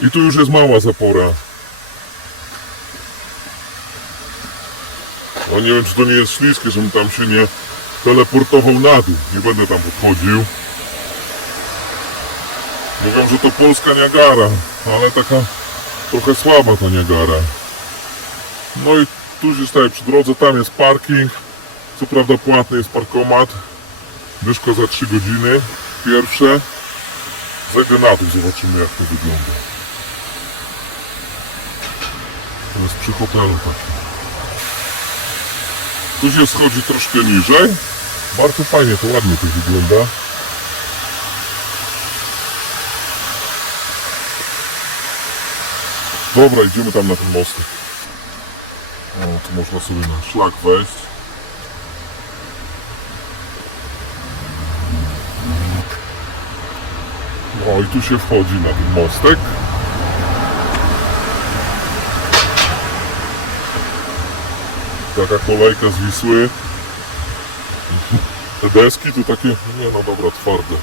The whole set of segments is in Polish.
I tu już jest mała zapora. No nie wiem, czy to nie jest śliskie, żebym tam się nie teleportował na dół. Nie będę tam podchodził. Mówią, że to polska Niagara, ale taka trochę słaba ta Niagara. No i tu się staje przy drodze, tam jest parking. Co prawda płatny jest parkomat. Dyszko za 3 godziny. Pierwsze. Zejdę na dół, zobaczymy jak to wygląda. Jest przy hotelu takim. Tu się schodzi troszkę niżej. Bardzo fajnie, to ładnie to wygląda. Dobra, idziemy tam na ten mostek. O, tu można sobie na szlak wejść. O, i tu się wchodzi na ten mostek. Taka kolejka z Wisły. Te deski tu takie, nie no dobra, twarde.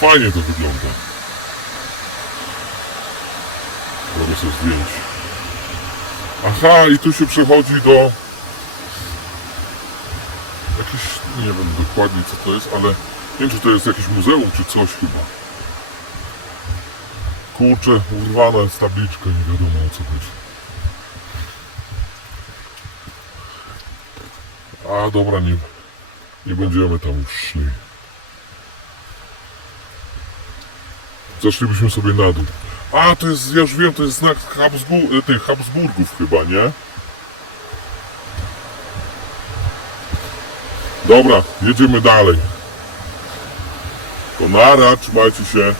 Fajnie to wygląda. Robię sobie zdjęć. Aha, i tu się przechodzi do jakiś, nie wiem dokładnie co to jest, ale nie wiem czy to jest jakieś muzeum czy coś chyba. Kurczę, urwana jest tabliczka, nie wiadomo o co chodzi. A dobra, nie, nie będziemy tam już szli. Zeszlibyśmy sobie na dół. A, to jest, ja już wiem, to jest znak Habsbu- y, tych Habsburgów chyba, nie? Dobra, jedziemy dalej. To nara, trzymajcie się.